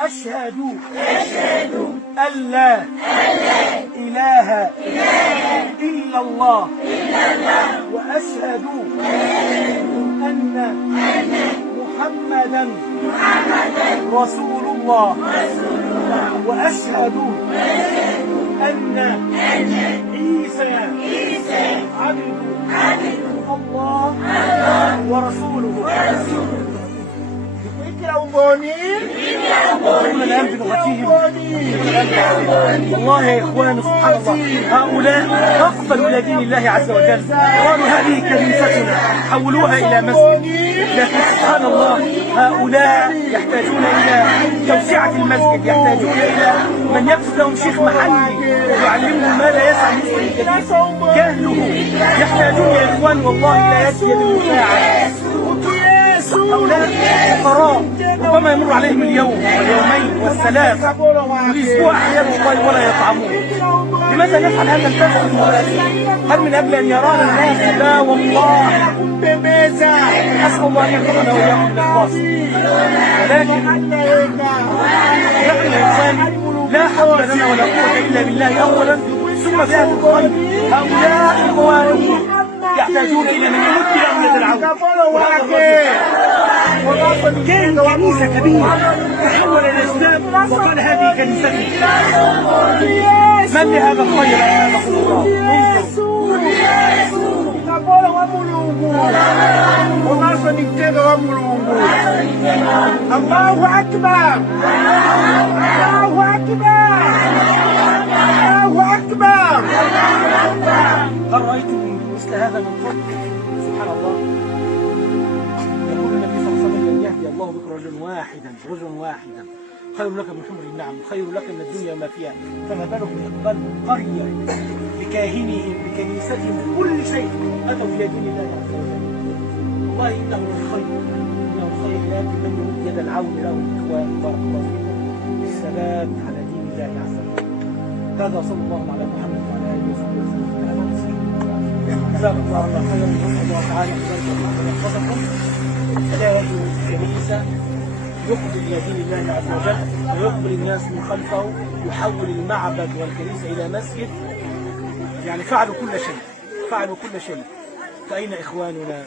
أشهد أن لا إله إلا الله وأشهد أن محمدا رسول الله وأشهد أن عيسى عبد الله ورسوله. الآن بلغتهم والله يا إخوان سبحان الله هؤلاء أقبلوا إلى دين الله عز وجل، قالوا هذه كنيستنا حولوها إلى مسجد، لكن سبحان الله هؤلاء يحتاجون إلى توسعة المسجد، يحتاجون إلى من يكتب لهم شيخ محلي يعلمهم ما لا يسعى المسلم الجديد جهله. يحتاجون يا إخوان والله إلى يد المساعدة. هؤلاء فقراء ربما يمر عليهم اليوم واليومين والثلاث والاسبوع احيانا والله ولا يطعمون. لماذا نفعل هذا الفساد المؤسف؟ هل من اجل ان يرانا الناس؟ لا والله. اسال الله ان يرزقنا واياكم بالاخلاص. ولكن نحن الانسان لا حول لنا ولا قوه الا بالله اولا ثم بأهل الخير. هؤلاء اخوانكم يحتاجون الى من يمد لهم يد العون. كان كنيسة كبيرة تحول الإسلام وقال هذه كنيستي. من لهذا الخير أمامه الله أكبر الله أكبر الله أكبر. هل رأيتم مثل هذا من فضل؟ سبحان الله. يقول النبي صلى الله عليه وسلم يهدي الله بك رجلا واحدا خير لك من حمر النعم، خير لك من الدنيا وما فيها، فما بالك بإقبال قرية بكاهنهم بكنيستهم بكل شيء أتوا في دين الله عز وجل. والله إنه الخير، إنه الخير لكن من يمد يد العون له الإخوان بارك الله فيكم بالثبات على دين الله عز وجل. هذا صلى الله على محمد وعلى آله وصحبه وسلم. جزاكم الله خيرا. نسأل الله تعالى أن يبارك فيكم ويحفظكم. لا يجوز الكنيسة يقبل إلى دين الله عز وجل ويقبل الناس من خلفه، يحول المعبد والكنيسة إلى مسجد. يعني فعلوا كل شيء، فعلوا كل شيء. فأين إخواننا؟